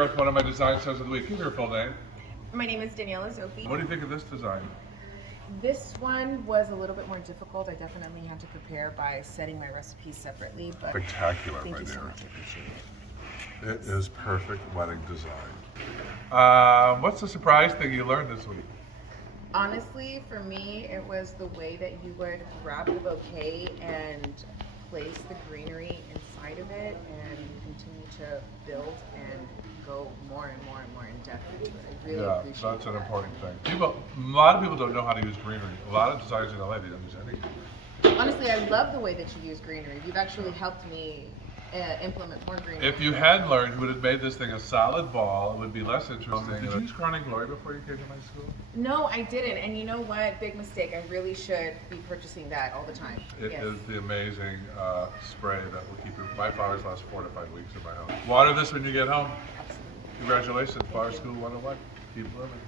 here with one of my design stars of the week. Give her your full name. My name is Daniela Zofi. What do you think of this design? This one was a little bit more difficult. I definitely had to prepare by setting my recipes separately, but Spectacular, thank my you so dear. much. I appreciate it. It is perfect wedding design. What's the surprise thing you learned this week? Honestly, for me, it was the way that you would wrap the bouquet and place the greenery inside of it and continue to build and go more and more and more in depth into it. I really Yeah, appreciate that's an that. important thing. A lot of people don't know how to use greenery. A lot of designers in LA, they don't use anything. Honestly, I love the way that you use greenery. You've actually helped me implement more greenery. If you had learned, you would have made this thing a solid ball. It would be less interesting. Did you use Crowning Glory before you came to my school? No, I didn't. And you know what? Big mistake. I really should be purchasing that all the time. It Yes. is the amazing spray that will keep it. My flowers last 4 to 5 weeks in my house. Water this when you get home. Absolutely. Congratulations, Flower School 101. Keep blooming.